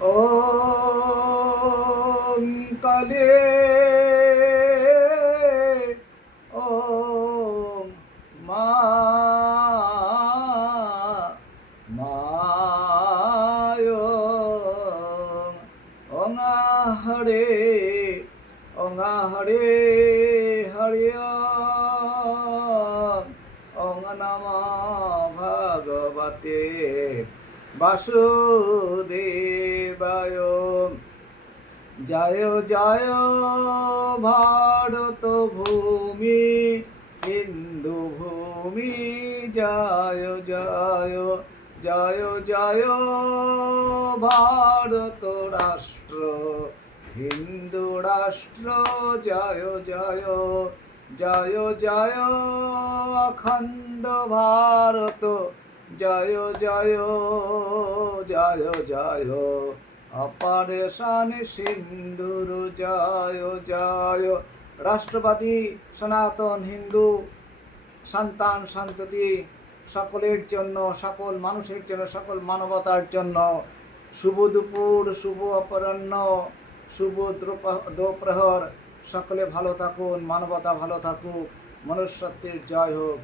ওং কালে ওং মা মায় ওং হরে হরে ওং নমঃ ভগবতে বাসুদেবায়। জয় জয় ভারত ভূমি হিন্দু ভূমি, জয় জয় জয় জয় ভারত রাষ্ট্র হিন্দু রাষ্ট্র, জয় জয় জয় জয় অখণ্ড ভারত, জয় জয় জয় জয় অপারেশন সিন্দুর, জয় জয়। রাষ্ট্রবাদী সনাতন হিন্দু সন্তান সন্ততি সকলের জন্য, সকল মানুষের জন্য, সকল মানবতার জন্য শুভ দুপুর, শুভ অপরাহ্ন, শুভ দোপ্রহর। সকলে ভালো থাকুন, মানবতা ভালো থাকুক, মনুষ্যত্বের জয় হোক।